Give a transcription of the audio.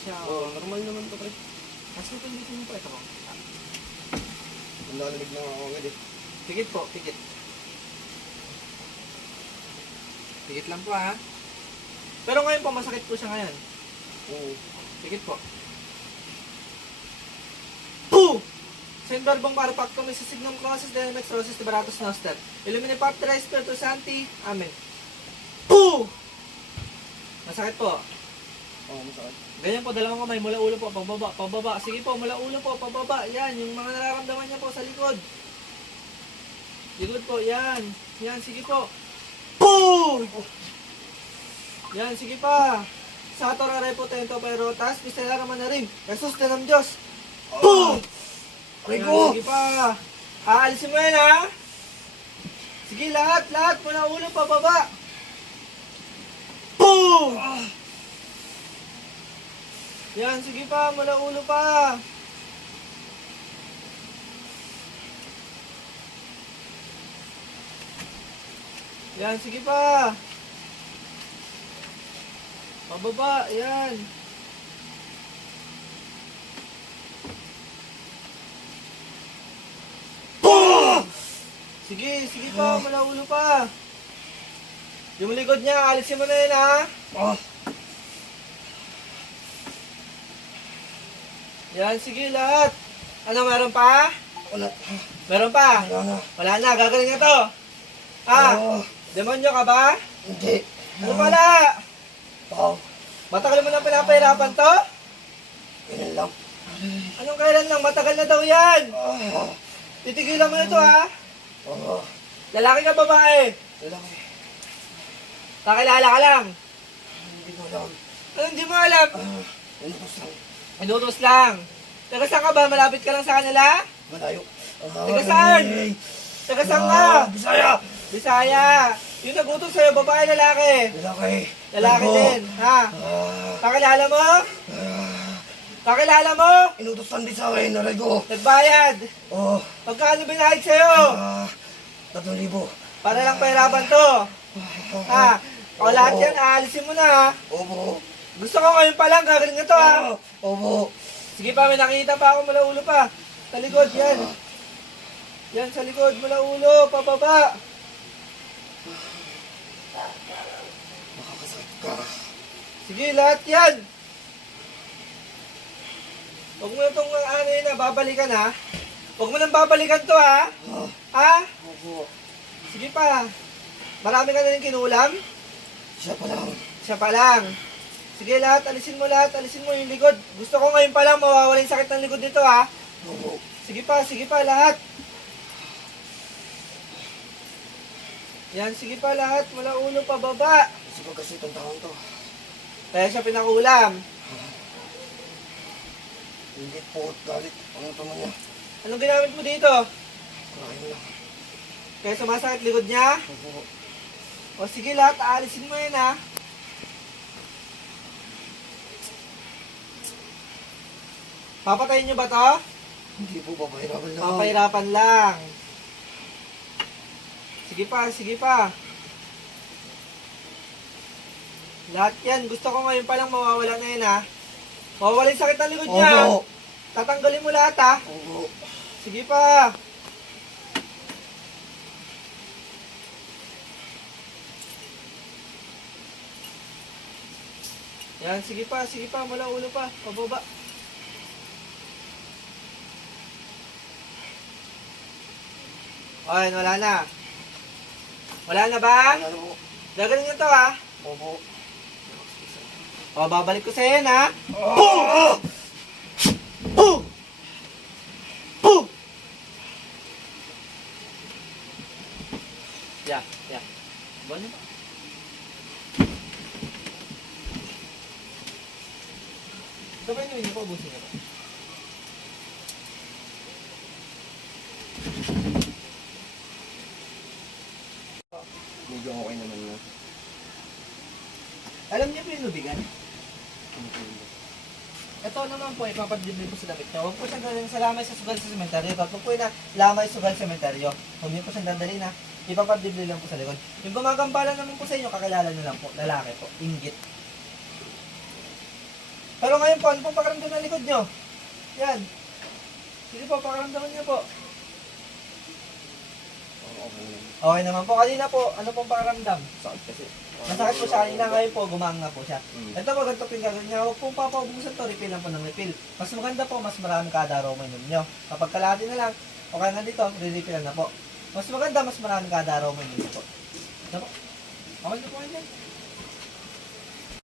siya. Oo. Normal naman to, pre. Kasi ito dito mo, pre. Ito. Ang lalamig na ako agad eh. Pikit po, pikit. Pikit lang po, ha? Pero ngayon po, masakit po siya ngayon. Oo. Pikit po. Poo! Sendor bang parapactum is a signum crosses the extrosis the baratus noster. Illumine paptera spiritu santi. Amen. Poo! Masakit po. Oo, masakit. Ganyan po, dalawang kamay, mula ulo po, pababa, pababa. Sige po, mula ulo po, pababa. Yan, yung mga nararamdaman niya po sa likod. Likod po, yan. Yan, sige po. Boom! Yan, sige pa. Satora repotento pero tas pistela naman na rin. Jesus na ng Diyos. Boom! Aray Yan, ko! sige pa. Aalisin mo yan ha. Sige, lahat, lahat. Mula ulo, pababa. Boom! Yan, sige pa, mula ulo pa. Yan, sige pa. Pababa, yan. Boom! Sige, sige pa, mula ulo pa. Yung likod niya, alisin mo na yan ha. Ah! Yan, sige lahat. Ano, meron pa? Wala. Meron pa? Wala na. Wala na, gagaling na to. Ah, Ah, demonyo ka ba? hindi. Ano pala? Oo. Matagal mo na pinapahirapan to? Ganyan lang. Anong kailan lang? Matagal na daw yan. Ah! Titigilan mo na to ha. Oo. Lalaki ka babae? Lalaki. Kakilala ka lang. Hindi ko alam. Ano hindi mo alam? Ah, Inutos lang. Inutos lang. Taga saan ka ba? Malapit ka lang sa kanila? Malayo. Taga saan? Taga saan ka? Ah, Bisaya! Bisaya. Yung nagutos sa'yo, babae, lalaki. Lalaki. Lalaki Ano? din. Ha? Ah, Kakilala mo? ah, Kakilala mo? inutos lang din sa akin. Aray ko. Nagbayad. Oh. Magkano binayad sa'yo? Ah, tatlong libo. Para lang pahirapan to. Ha? O lahat yan, aalisin mo na ha. Opo. Gusto ko ngayon pa lang, gagaling na to ha. Ah, Opo. Sige pa, may nakita pa ako mula ulo pa. Sa likod, yan. Yan, sa likod, mula ulo, pababa. Makakasakit ka. Sige, lahat yan. Huwag mo na itong ano yun na, babalikan ha. Huwag mo nang babalikan to ha. Ah, Ha? Opo. Sige pa. Marami ka na rin kinulam? Siya pa lang. Siya pa lang. Sige lahat, alisin mo lahat, alisin mo yung likod. Gusto ko ngayon pa lang mawawala yung sakit ng likod nito ha. Sige pa, sige pa lahat. Yan, sige pa lahat. Mula ulo pa baba. Kasi pag kasi itong taon to. Kaya siya pinakulam. Hindi po galit. Ano to niya? Anong ginamit mo dito? Kurahin lang. Kaya sumasakit likod niya? Opo. O sige lahat, aalisin mo yun ha. Papatayin niyo ba to? Hindi po papahirapan lang. Papahirapan lang. Sige pa, sige pa. Lahat yan. Gusto ko ngayon pa lang mawawala na yan ha. Mawawala yung sakit ng likod niya. Opo. Tatanggalin mo lahat ha. Opo. Sige pa. Yan, sige pa, sige pa, mula ulo pa, pababa. Ayun, wala na. Wala na ba? Ano po? Gagaling nyo to ha. Opo. O, babalik ko sa'yo yan ha. Ah! Boom! Boom! Yeah, yeah. Buwan na ba? Sabay nyo, hindi ko ubusin na ba? Medyo okay naman na. Alam niyo po yung lubigan? Ito naman po, ipapadibli po sa damit niyo. Huwag po siyang gawin sa lamay sa sugal sa sementeryo. Ito po na lamay sugal sa sementeryo. Huwag niyo po siyang dadalhin ha. Ipapadibli lang po sa likod. Yung gumagambala naman po sa inyo, kakilala niyo lang po. Lalaki po. Inggit. Pero ngayon po, ano pong pakiramdam ng likod nyo? Yan. Sige po, pakiramdaman niyo po. Okay naman. Po. Kanina po, ano pong pakiramdam? Sakit kasi. Masakit po siya kanina, ngayon po, gumaang na po siya. Mm. Ito po, ganito po yung gagawin niya. Huwag pong papaubusan to, refill lang po ng refill. Mas maganda po, mas marami kada araw mainom nyo. Kapag kalahati na lang, o kaya nga dito, re-refill na po. Mas maganda, mas marami kada araw mainom nyo po. Ito po. Okay na po dyan.